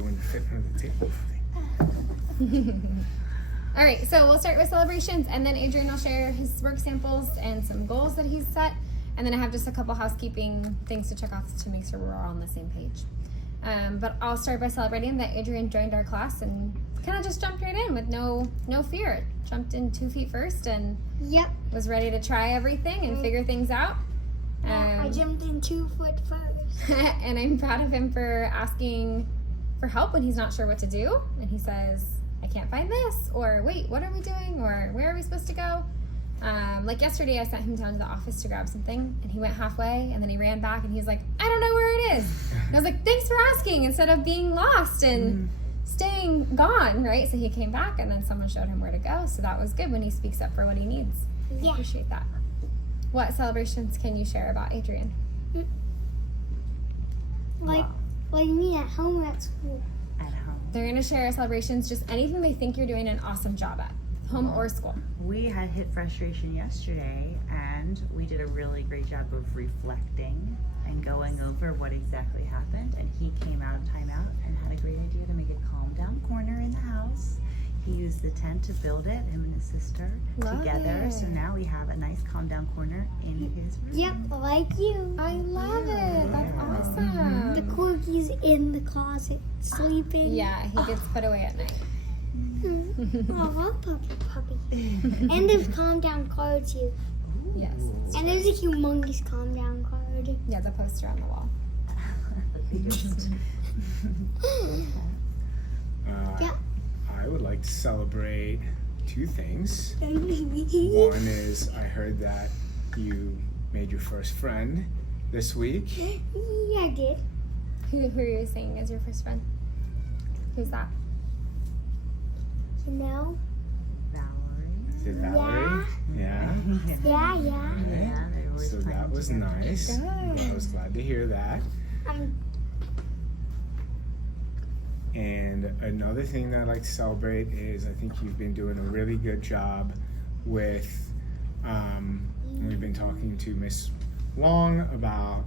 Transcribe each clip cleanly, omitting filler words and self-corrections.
wouldn't fit under the table. All right, so we'll start with celebrations, and then Adrien will share his work samples and some goals that he's set, and then I have just a couple housekeeping things to check off to make sure we're all on the same page. But I'll start by celebrating that Adrien joined our class and kind of just jumped right in with no fear. Jumped in 2 feet first and was ready to try everything and figure things out. I jumped in 2 foot first. And I'm proud of him for asking for help when he's not sure what to do. And he says, I can't find this, or wait, what are we doing, or where are we supposed to go? Like yesterday, I sent him down to the office to grab something, and he went halfway, and then he ran back, and he was like, I don't know where it is. And I was like, thanks for asking, instead of being lost and staying gone, right? So he came back, and then someone showed him where to go, so that was good when he speaks up for what he needs. I appreciate that. What celebrations can you share about Adrien? Like me at home or at school? At home. They're going to share celebrations, just anything they think you're doing an awesome job at, home or school. We had hit frustration yesterday, and we did a really great job of reflecting and going over what exactly happened. And he came out of timeout and had a great idea to make a calm down corner in the house. He used the tent to build it, him and his sister together. So now we have a nice calm down corner in his room. Yep, like you. I love it. That's awesome. The corgi's in the closet, sleeping. Yeah, he gets put away at night. Oh, puppy. And there's calm down cards here. Yes. And there's a humongous calm down card. Yeah, the poster on the wall. I would like to celebrate 2 things. One is I heard that you made your first friend this week. Yeah, I did. Who are you saying is your first friend? Who's that? You know? Valerie. Is it Valerie? Yeah. Yeah. Yeah, they're always So playing that was together. nice. Good. I was glad to hear that. Um, And another thing that I'd like to celebrate is I think you've been doing a really good job with, we've been talking to Miss Wong about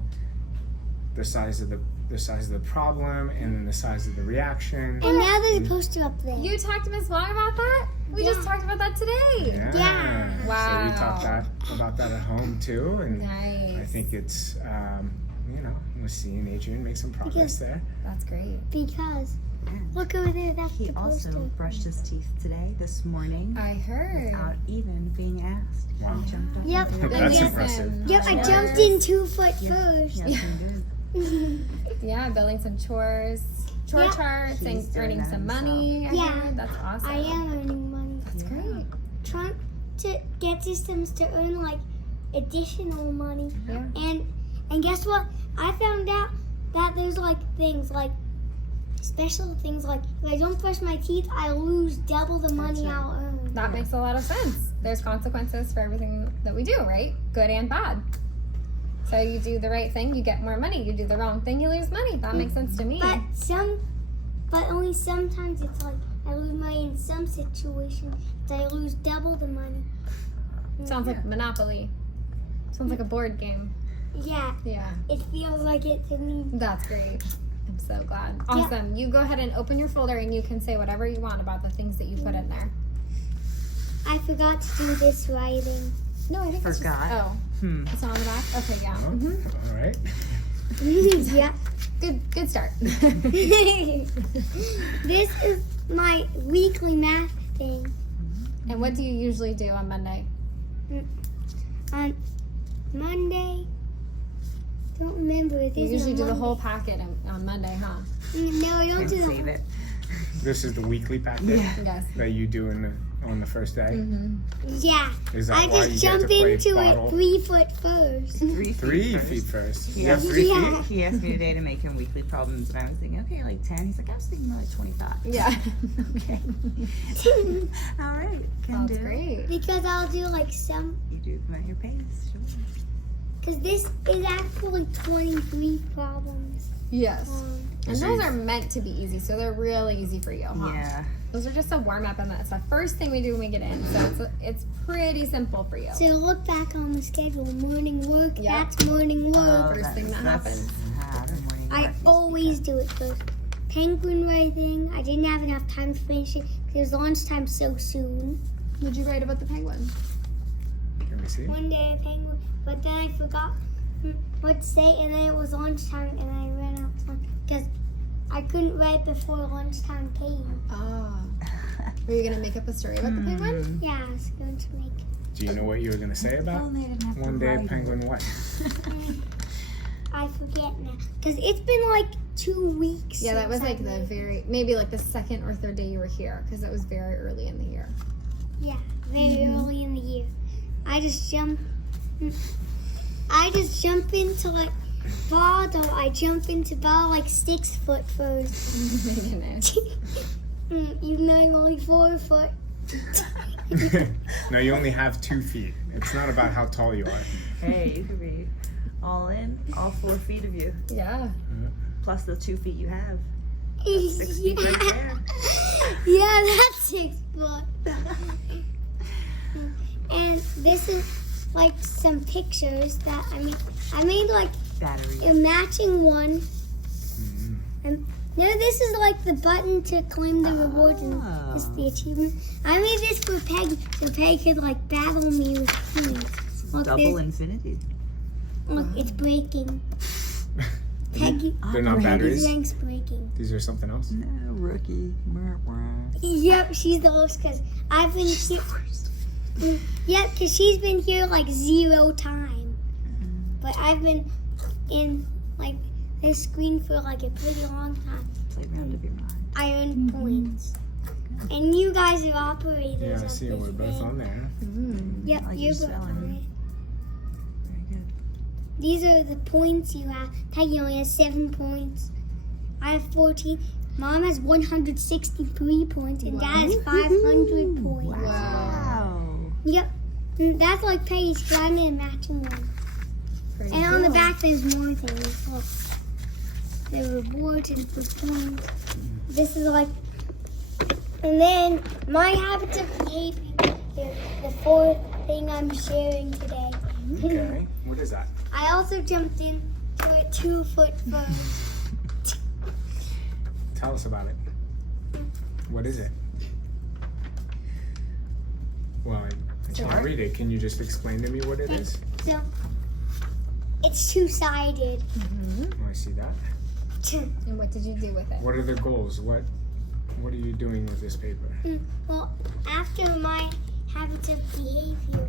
the size of the problem and then the size of the reaction. and now there's a poster up there. You talked to Miss Wong about that? We just talked about that today. Yeah. Wow. So we talked about that at home too, and Nice. I think it's we're seeing Adrien make some progress there. That's great. Because, look over there, that's He the also poster. brushed his teeth today, this morning, I heard. without even being asked. Wow. He jumped up Yep. and did it. That's Listen. impressive. Yep, I Yes. jumped in 2 foot first. Yes, he did. Yeah, building some chore Yeah. charts and He's doing earning that some himself. money. I Yeah. heard. That's awesome. I am earning money. That's great. Trying to get systems to earn like additional money. Yeah. And guess what? I found out that there's like things like special things like if I don't brush my teeth, I lose double the money right. I'll earn. That makes a lot of sense. There's consequences for everything that we do, right? Good and bad. So you do the right thing, you get more money. You do the wrong thing, you lose money. That makes sense to me. But only sometimes it's like I lose money in some situations. I lose double the money. Sounds like Monopoly. Sounds like a board game. Yeah, Yeah. it feels like it to me. That's great. I'm so glad. Awesome. You go ahead and open your folder and you can say whatever you want about the things that you put in there. I forgot to do this writing. No, I think Forgot. it's just, it's not on the back? Okay, yeah. Oh, Mm-hmm. all right. Yeah. Good start. This is my weekly math thing. And what do you usually do on Monday? On Monday, don't remember. It You isn't usually on do the Monday. whole packet on Monday, huh? No, I don't Can't do the save it. This is the weekly packet Yes. that you do on the first day. Mm-hmm. Yeah. Is that I why just you get jump to play into bottle? it 3 foot first. 3 feet first. You Yeah. have 3 Yeah. feet? He asked me today to make him weekly problems, and I was thinking, okay, like 10. He's like, I was thinking more like 25. Yeah. Okay. All right. Can That's do. great. Because I'll do like some. You do them at your pace. Sure. Because this is actually 23 problems. Yes. And So those you- are meant to be easy, so they're really easy for you, huh? Yeah. Those are just a warm up, and that's the first thing we do when we get in. So it's pretty simple for you. So look back on the schedule. Morning work, Yeah. that's morning work. First thing that happens. The morning I work is always do it first. penguin writing. I didn't have enough time to finish it because lunchtime so soon. What'd you write about the penguin? Let me see. One day a penguin, but then I forgot what to say, and then it was lunchtime, and I ran out of time because I couldn't write before lunchtime came. Oh. Were you gonna make up a story about the penguin? Yeah, I was going to make. Do you know what you were gonna say about Only I didn't have to one day a write penguin it. what? I forget now because it's been like 2 weeks. Yeah, that was since like I the made- maybe like the second or third day you were here because it was very early in the year. Yeah, very early in the year. I just jump into like ball, though I jump into ball like 6 foot first. Oh my goodness. Even though I'm only 4 foot. No, you only have 2 feet. It's not about how tall you are. Hey, you could be all in, all 4 feet of you, Yeah. plus the 2 feet you have. 6 feet right there. Yeah, that's 6 foot. And this is like some pictures that I made like Battery. a matching one. Mhm. And no, this is like the button to claim the rewards and this is the achievement. I made this for Peg so Peg could like battle me with keys. Look, Double this, infinity. look, it's breaking. Peggy, They're not Peggy's batteries. rank's breaking. These are something else. No, rookie. Yep, she's the worst because I've been here. Yep, because she's been here like 0 time. But I've been in like this screen for like a pretty long time. Playground of your mind. I earned points. And you guys are operators. Yeah, I of see. this We're both thing. on there. Yep, I like you're your both on spelling. it. Very good. These are the points you have. Peggy only has 7 points. I have 14. Mom has 163 points, and Dad has 500 points. Wow. Yep. That's like Peggy's, because I made a matching one. Pretty And on the cool. back, there's more things. Look. The rewards and the points. This is like. And then my habits of behavior is the 4th thing I'm sharing today. Okay. What is that? I also jumped in to a 2 foot first. Tell us about it. What is it? Well, I can't read it. Can you just explain to me what it is? So, it's 2-sided. Oh, I see that. And what did you do with it? What are the goals? What are you doing with this paper? Well, after my habits of behavior,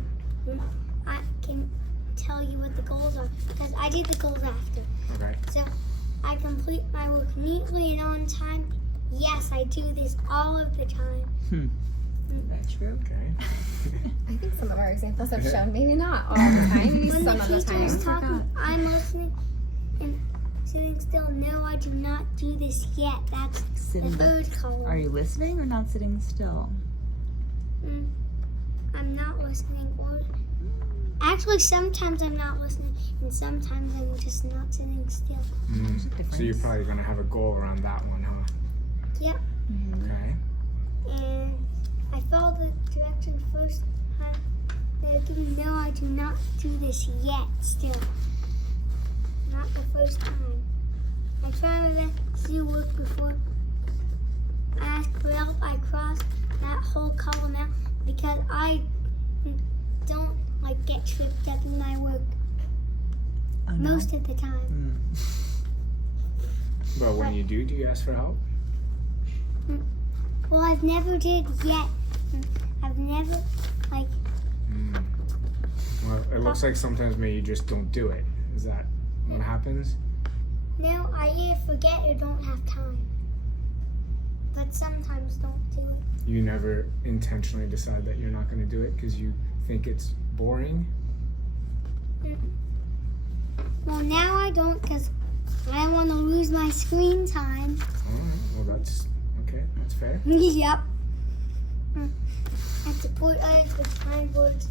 I can tell you what the goals are because I did the goals after. Okay. So, I complete my work neatly and on time. Yes, I do this all of the time. That's true. Okay. I think some of our examples have shown maybe not all the time, maybe When some the of the teacher is time. talking, I'm listening and sitting still. No, I do not do this yet. That's the Sitting. 3rd column. Are you listening or not sitting still? I'm not listening. Or actually, sometimes I'm not listening, and sometimes I'm just not sitting still. So you're probably gonna have a goal around that one, huh? Yep. Okay. And I follow the directions first time. No, I do not do this yet. Still, not the first time. I try my best to do work before I ask for help. I cross that whole column out because I don't like get tripped up in my work Oh, no. most of the time. But when you do you ask for help? Well, I've never did yet. I've never like. Well, it looks like sometimes maybe you just don't do it. Is that what happens? No, I either forget or don't have time. But sometimes don't do it. You never intentionally decide that you're not going to do it because you think it's boring? Well, now I don't because I don't want to lose my screen time. All right. Well, that's okay. That's fair. Yep. I support others with kind words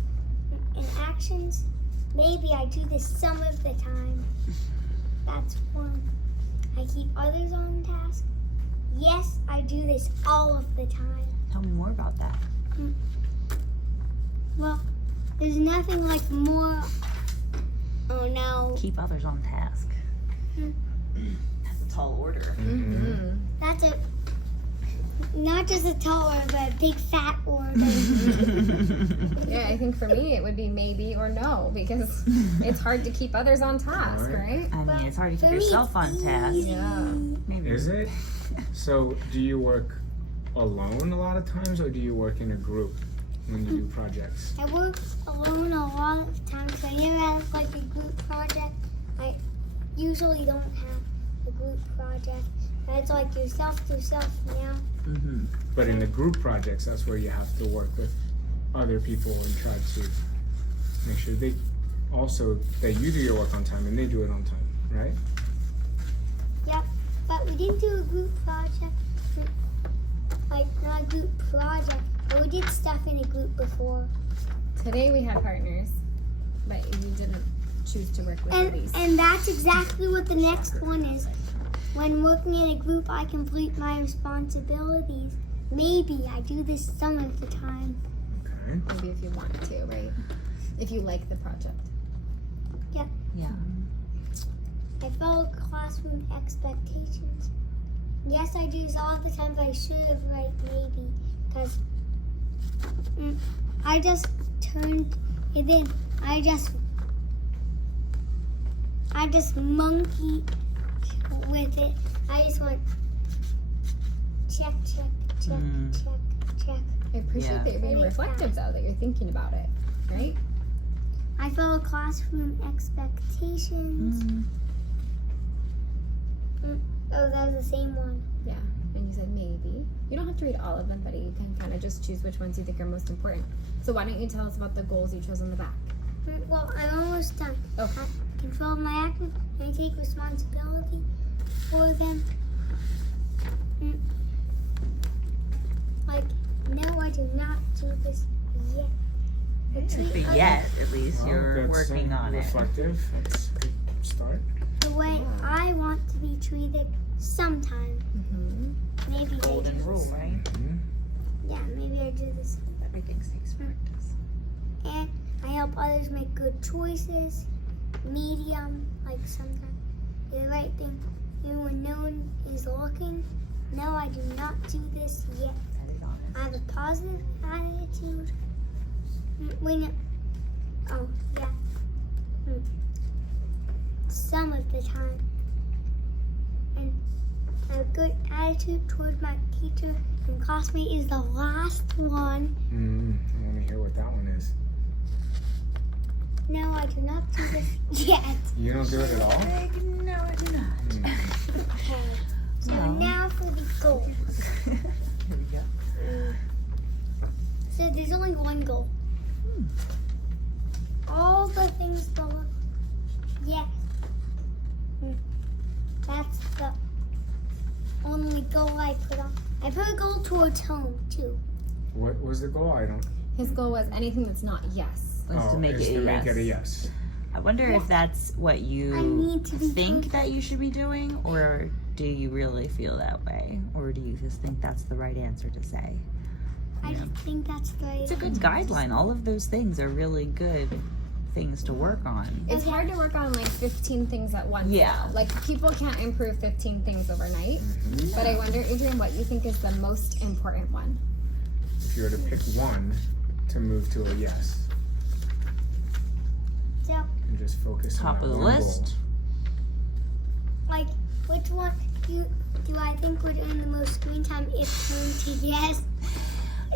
and actions. Maybe I do this some of the time. That's one. I keep others on task. Yes, I do this all of the time. Tell me more about that. Well, there's nothing like more. Oh no. Keep others on task. That's a tall order. That's Not just a tall order, but a big fat order. Yeah, I think for me it would be maybe or no because it's hard to keep others on task, right? I mean, it's hard to keep For me, yourself on task. Yeah. Maybe. Is it? So, do you work alone a lot of times, or do you work in a group when you do projects? I work alone a lot of times. So I never have like a group project. I usually don't have a group project. It's like yourself to yourself now. Mm-hmm. But in the group projects, that's where you have to work with other people and try to make sure they also that you do your work on time and they do it on time, right? Yep. But we didn't do a group project. Like not a group project. But we did stuff in a group before. Today we had partners, but you didn't choose to work with Elise. And that's exactly what the next one is. When working in a group, I complete my responsibilities. Maybe I do this some of the time. Okay. Maybe if you want to, right? If you like the project. Yep. Yeah. I follow classroom expectations. Yes, I do this all the time, but I should have right maybe. Because I just turned it in. I just monkey with it. I just want check, check, check, check, check. I appreciate Yeah. that you're being Really reflective though, that you're thinking about it, right? I follow classroom expectations. Oh, that was the same one. Yeah. And you said maybe. You don't have to read all of them, but you can kind of just choose which ones you think are most important. So why don't you tell us about the goals you chose on the back? Well, I'm almost done. Okay. I control my actions and I take responsibility for them. Like, no, I do not do this yet. But yet, at least Well, you're that's, working on it. reflective. That's a good start. The way Yeah. I want to be treated sometime. Mm-hmm. Maybe I do Golden this. rule, right? Mhm. Yeah, maybe I do this. Everything takes practice. And I help others make good choices. Medium, like sometimes do the right thing. Even when no one is looking. No, I do not do this yet. That is honest. I have a positive attitude. Wait, no. Oh, yeah. Some of the time. And I have a good attitude towards my teacher and classmate is the last one. I want to hear what that one is. No, I do not do this yet. You don't do it at all? No, I do not. Okay. So No. now for the goal. Here we go. So there's only one goal. All the things below. Yes. That's the only goal I put on. I put a goal towards home too. What was the goal? I don't. His goal was anything that's not yes. Was to make is it to a make yes. it a yes. I wonder if that's what I you need to be think that you should be doing, or do you really feel that way, or do you just think that's the right answer to say? I Yeah. just think that's the right. It's a good guideline. All of those things are really good things to work on. It's hard to work on like 15 things at once. Yeah. though. Like people can't improve 15 things overnight. But I wonder, Adrien, what you think is the most important one? If you were to pick one to move to a yes, So, and just focus Top on of that the one list. like, which one do I think would earn the most screen time if turned to yes?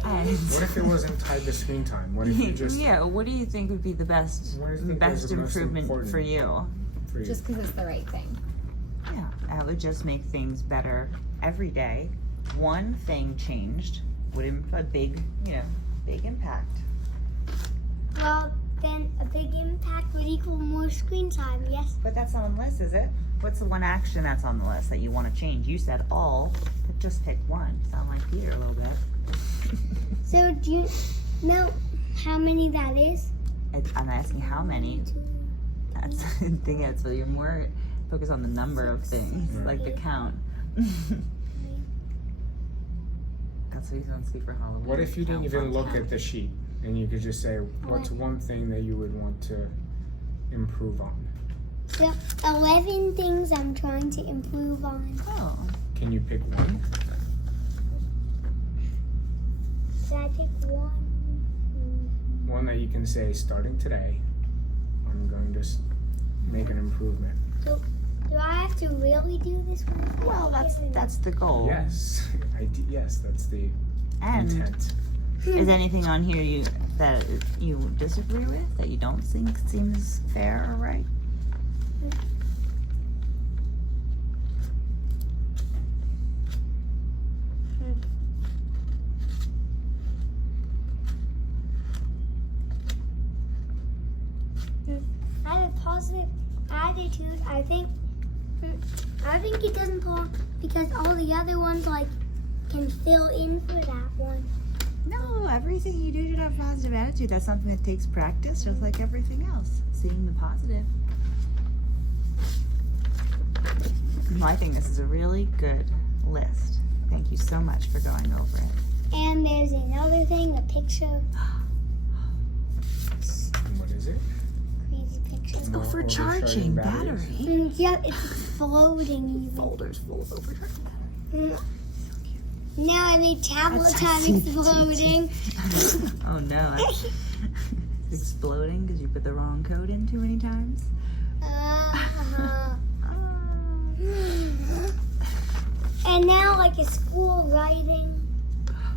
goal. What if it wasn't tied to screen time? What if you just Yeah, what do you think would be the best What do you think was the most improvement important? for you? for you? Just because it's the right thing. Yeah, I would just make things better every day. One thing changed would a big impact. Well, then a big impact would equal more screen time, yes? But that's not on the list, is it? What's the one action that's on the list that you want to change? You said all, but just pick one. Sound like Peter a little bit. So, do you know how many that is? I'm asking how many. That's the thing. Yeah, so you're more focused on the number of things, like the count. That's what he's on speak for Halloween. What if you didn't Count, even count, look count. at the sheet and you could just say, what's one thing that you would want to improve on? So, 11 things I'm trying to improve on. Oh, Can you pick one? Should I pick one? One that you can say, starting today, I'm going to make an improvement. Do I have to really do this one? Well, that's the goal. Yes, yes, that's the And intent. is anything on here that you disagree with, that you don't think seems fair or right? I have a positive attitude. I think it doesn't belong because all the other ones can fill in for that one. No, everything you do should have a positive attitude. That's something that takes practice, just like everything else. Seeing the positive. Well, I think this is a really good list. Thank you so much for going over it. And there's another thing, a picture. And what is it? Crazy picture. More overcharging batteries. Yep, it's floating even. Folders full of overcharging. Now I made tablet That's time so exploding. Oh no, it's exploding because you put the wrong code in too many times. And now a school writing.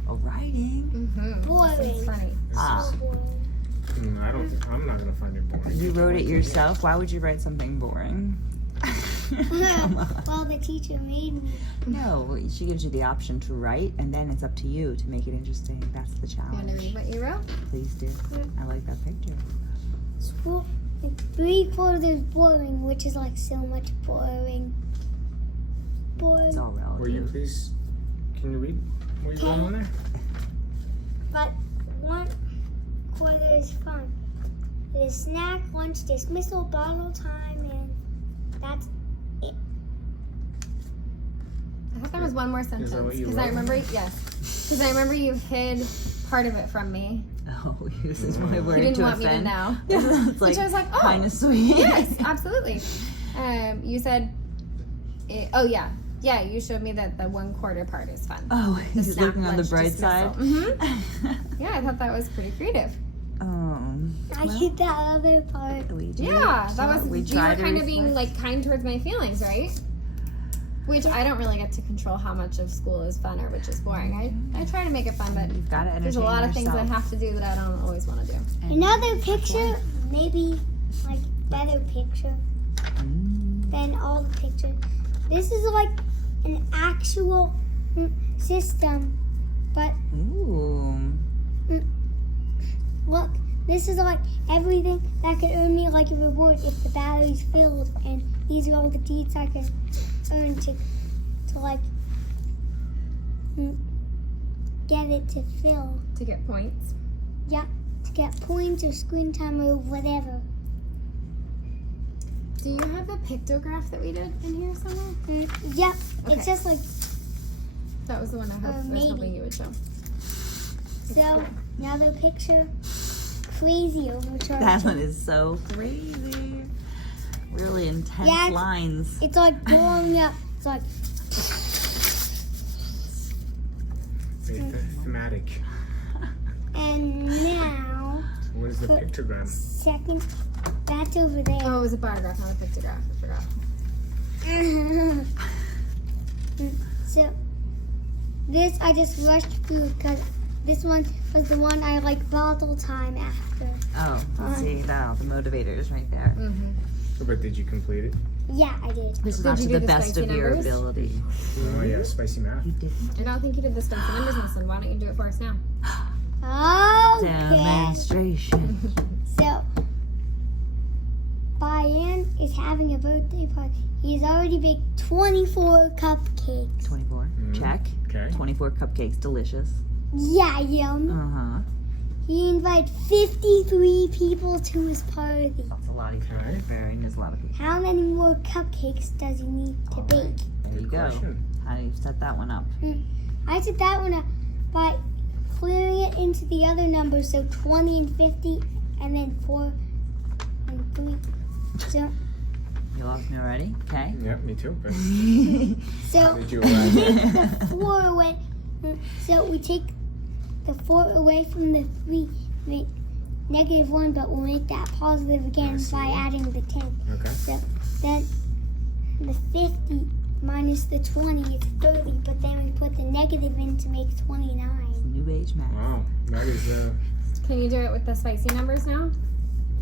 Oh, writing. Mm-hmm. Boring. It's funny. So boring. I'm not gonna find it boring. You wrote it yourself. Why would you write something boring? Come on. Well, the teacher made me. No, she gives you the option to write, and then it's up to you to make it interesting. That's the You want to challenge. read what you wrote? Please do. I like that picture. School, 3/4 boring, which is so much boring. Boring. It's all Will you relative. please? Can you read what you wrote on there? But 1/4 is fun. It is snack, lunch, dismissal, bottle time, and that's it. I thought there was one more sentence what you because I wrote? remember. Yes, because I remember you hid part of it from me. Oh, this is my You word You didn't to want me to offend. know. It's Which I was like, oh, kind of sweet. Yes, absolutely. You said, oh yeah, you showed me that the 1/4 part is fun. Oh, The he's snack, looking on the lunch, bright dismissal. side. Mm-hmm. Yeah, I thought that was pretty creative. I hit that other part. We did. Yeah, that was. We You were tried to kind of being reflect. kind towards my feelings, right? Which I don't really get to control how much of school is fun or which is boring. I try to make it fun, but You've got to entertain there's a lot of things I yourself. have to do that I don't always want to do. Another picture, maybe better picture than all the pictures. This is an actual system, but Ooh. look, this is everything that could earn me a reward if the battery's filled, and these are all the deeds I can earn to get it to fill. To get points. Yeah, to get points or screen time or whatever. Do you have the pictograph that we did in here somewhere? Yep, Okay. it's just That was the one I was maybe. hoping you would show. so. Another picture, crazy overcharging. That one is so crazy. Really intense Yeah, it's- lines. It's blowing up. It's Very thematic. and now What is the pictogram? second. That's over there. Oh, it was a bar graph, not a pictograph. I forgot. So this I just rushed through because this one was the one I bottle time after. Oh, let's see that. The motivators right there. Mm-hmm. But did you complete it? Yeah, I did. This is Did you actually do the the best spicy of your numbers? ability. Oh yeah, spicy math. You did. I don't think you did the spicy numbers lesson. Why don't you do it for us now? Okay. Demonstration. So Brian is having a birthday party. He's already baked 24 cupcakes. 24. Check. Okay. 24 cupcakes. Delicious. Yeah, yum. Uh-huh. He invited 53 people to his party. That's a lot of people. Okay. Very needs a lot of people. How many more cupcakes does he need to All bake? right. There you Good go. question. How do you set that one up? I set that one up by clearing it into the other numbers, so 20 and 50, and then 4 and 3. So, You lost me already? Okay. Yep, me too. But so did you arrive? take the 4 away. So we take the 4 away from the 3, make -1, but we'll make that positive again by adding the 10. Okay. So then the 50 minus the 20 is 30, but then we put the negative in to make 29. New age math. Wow, that is Can you do it with the spicy numbers now?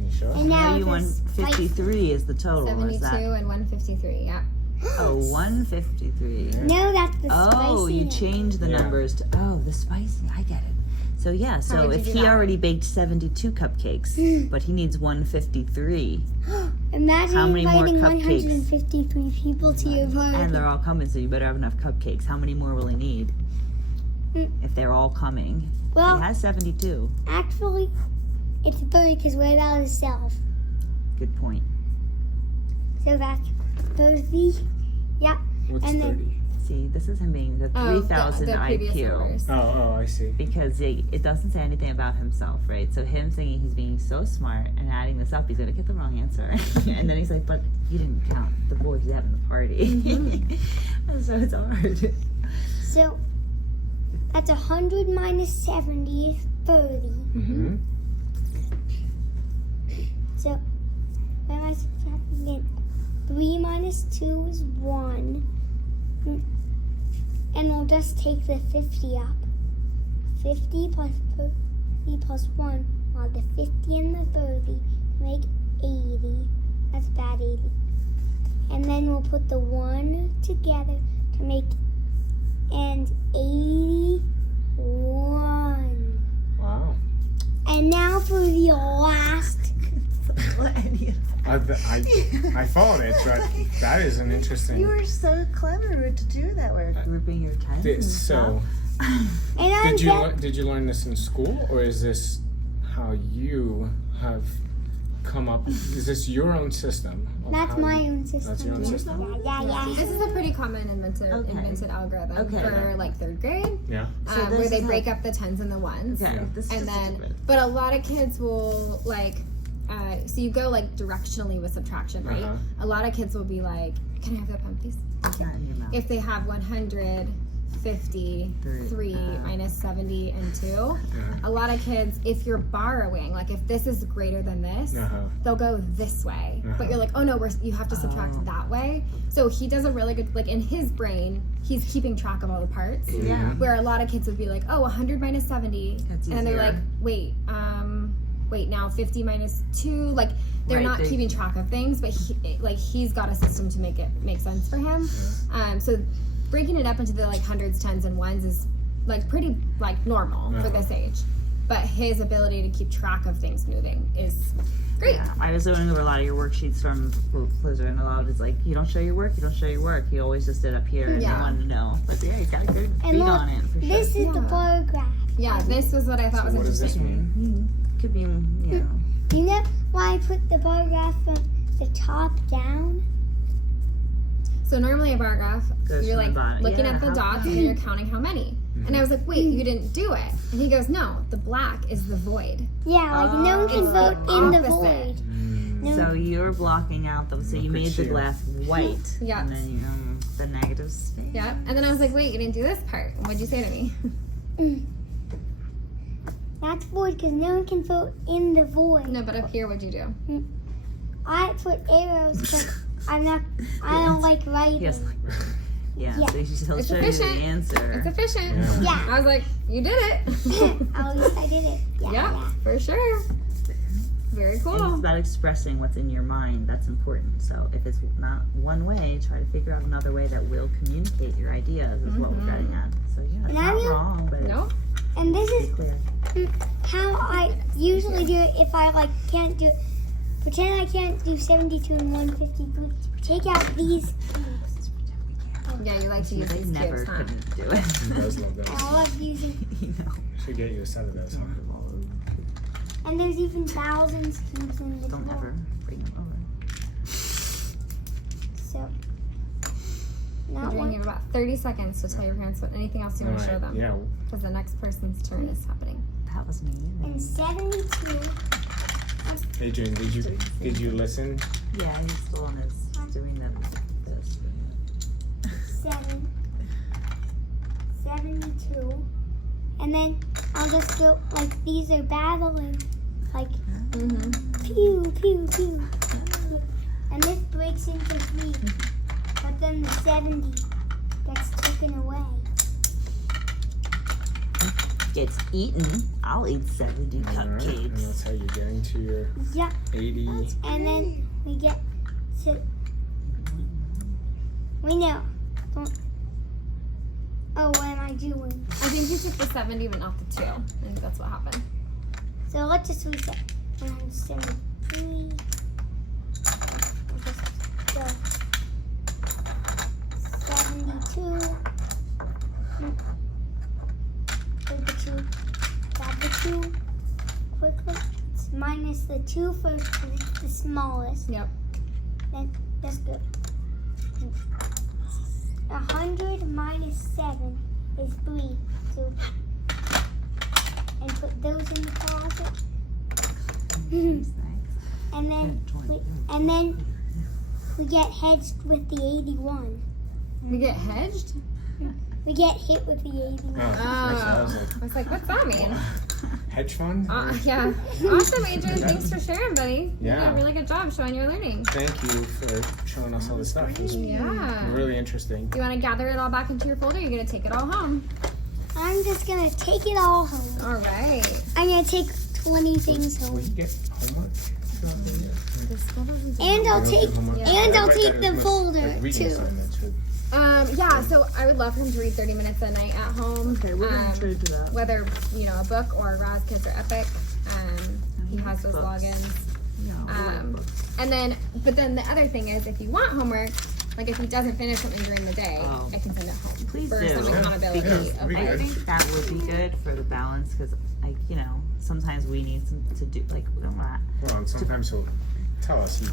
you sure? And now you this 153 is the total. 72 Is that? and 153. Yeah. Oh, 153. Yeah. No, that's the spicy. Oh, you number. changed the Yeah. numbers to, the spicy. I get it. So yeah, so would you if do he that? already baked 72 cupcakes, but he needs 153, Imagine How many more inviting cupcakes? 153 people to your party. and they're all coming, so you better have enough cupcakes. How many more will he need? Mm. If they're all coming. Well, He has 72. actually, it's 30 because what about himself? Good point. So that's 30. Yeah. What's And then- 30? See, this is him being the Oh, 3,000 the previous IQ. numbers. Oh, I see. Because it doesn't say anything about himself, right? So him thinking he's being so smart and adding this up, he's gonna get the wrong answer. And then he's like, but you didn't count the boys having the party. And so it's hard. So that's 100 minus 70 is 30. Mm-hmm. So what am I subtracting it? 3 minus 2 is 1. And we'll just take the 50 up. 50 plus 30 plus 1. Well, the 50 and the 30 make 80. That's bad 80. And then we'll put the 1 together to make and 81. Wow. And now for the last. I followed it, but that is an interesting. You were so clever to do that. We're grouping your tens and So, And I'm did you learn this in school, or is this how you have come up? Is this your own system? of That's how my you- own system. That's your own system. Yeah. This is a pretty common invented algorithm Okay. for like 3rd grade, Yeah. So where this they is break up the 10s and the 1s. Okay, Yeah. this is And just then, stupid. but a lot of kids will like, so you go like directionally with subtraction, right? Uh-huh. A lot of kids will be like, can I have that pen, please? It's not in your mouth. If they have 153 minus 70 and 2, a lot of kids, if you're borrowing, like if this is greater than this, Uh-huh. they'll go this way. Uh-huh. But you're like, oh no, you have to subtract Oh. that way. So he does a really good, like in his brain, he's keeping track of all the parts. Yeah. Where a lot of kids would be like, oh, 100 minus 70. That's And they're easier. like, wait, now 50 minus 2. Like, they're Right, not they- keeping track of things, but he's got a system to make it make sense for him. So breaking it up into the like hundreds, tens, and ones is like pretty like normal for this age. But his ability to keep track of things moving is great. Yeah, I was going over a lot of your worksheets from Blizzard, and a lot of it's like, you don't show your work, you don't show your work. He always just did up here, and Yeah. I wanted to know. But yeah, he's got a good And beat look, on it, for sure. This is the Yeah. paragraph. Yeah, this was what I thought was What does this interesting. mean? Could be, You know why I put the paragraph from the top down? So normally a bar graph, Goes you're from like the bottom. looking Yeah, at the how dots come? and you're counting how many. And I was like, wait, you didn't do it. And he goes, no, the black is the void. Yeah, like no one can Oh, vote it's in the opposite. void. Mm. No. So you're blocking out them. So you Look made at the you. glass white. Yeah. And then the negative space. Yeah. And then I was like, wait, you didn't do this part. And what'd you say to me? That's void because no one can vote in the void. No, but up here, what'd you do? I put arrows because I don't like writing. Yes. Yeah. Yeah. So he'll It's show you the efficient. answer. It's efficient. Yeah. Yeah. I was like, you did it. At least I did it. Yeah, for sure. Very And it's cool. about expressing what's in your mind. That's important. So if it's not one way, try to figure out another way that will communicate your ideas. Is what we're getting at. So yeah, it's And not I know- wrong, but No? And this be is clear. how I usually do it if I like can't do. Pretend I can't do 72 and 153. Take out these cubes. Yeah, you like to use I these never cubes, huh? couldn't do it. He does love I those. love using. You know. Should get you a set of those. Huh? And there's even thousands of cubes in the Don't drawer. ever bring them over. So. Not Adrien, you one. have about 30 seconds to tell your parents what anything else you want to show them. Yeah. Because the next person's turn is happening. That was me. And 72. Adrian, did you listen? Yeah, he's still on his doing them. This. 72 And then I'll just go, like, these are battling. Like, Mm-hmm. pew, pew, pew. And this breaks into 3. But then the 70 gets taken away. Gets eaten. I'll eat 70 All right, and cupcakes. that's how you're getting to your Yeah. 80. And then we get to. We know. Oh, what am I doing? I think you took the 70 but not the 2. I think that's what happened. So let's just reset. 173. Just go. 72. Take the 2. Grab the 2 quickly. It's minus the 2 first, 'cause it's the smallest. Yep. Then that's good. 100 minus 7 is 3. So, and put those in the closet. And then we get hedged with the 81. We get hedged? We get hit with the 81. Oh, I was like, I was like, what's that mean? hedge fund? Yeah. Awesome, Adrien. Thanks for sharing, buddy. You did Yeah. a really good job showing your learning. Thank you for showing us all this stuff. It was Yeah. really interesting. Do you want to gather it all back into your folder? Or you're going to take it all home. I'm just going to take it all home. All right. I'm going to take 20 things Will home. you get homework throughout the year? This folder is And I'll take, Yeah. and I'll I bet take that the it was, folder like, reading too. assignments would- Yeah, so I would love for him to read 30 minutes a night at home. Okay, we're gonna try to do that. Whether, a book or Raz Kids or Epic. He has those Books. logins. No, And then, but then the other thing is, if you want homework, like if he doesn't finish something during the day, Oh. I can send it home Please for do. some Yeah. accountability. Yeah, of we like, I think that would be good for the balance because, sometimes we need some to do. Like, we don't want. Well, and sometimes he'll tell us he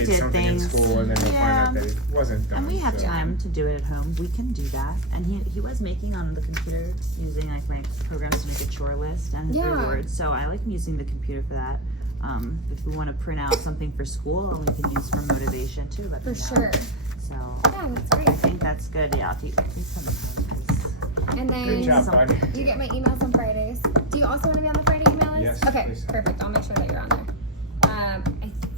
did did something in things. school and then we'll Yeah. find out that it wasn't done. And we have so- time to do it at home. We can do that. And he was making on the computer using like my programs to make a chore list and his Yeah. rewards. So I like using the computer for that. If we want to print out something for school, we can use for motivation too. Let For me know. sure. So Yeah, that's great. I think that's good. Yeah, please send them home, please. And then Good job, Some- bud. you get my emails on Fridays. Do you also want to be on the Friday email list? Yes, Okay, please. perfect. I'll make sure that you're on there. I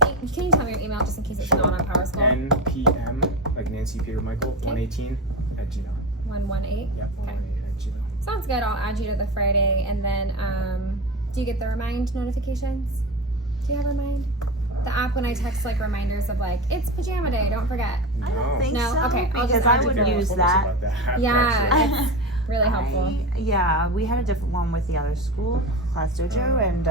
think, can you tell me your email just in case it's not on Power School? NPM, like Nancy Peter Michael, 118 at Gmail. 118? Yep, 118 at Gmail. Sounds good. I'll add you to the Friday. And then, do you get the Remind notifications? Do you have Remind? The app when I text like reminders of like, it's pajama day, don't forget. I don't think No? so. Okay, I'll just because add I you would to the use Told us that. about that, Yeah, actually. it's really helpful. Yeah, we had a different one with the other school, Class Dojo, and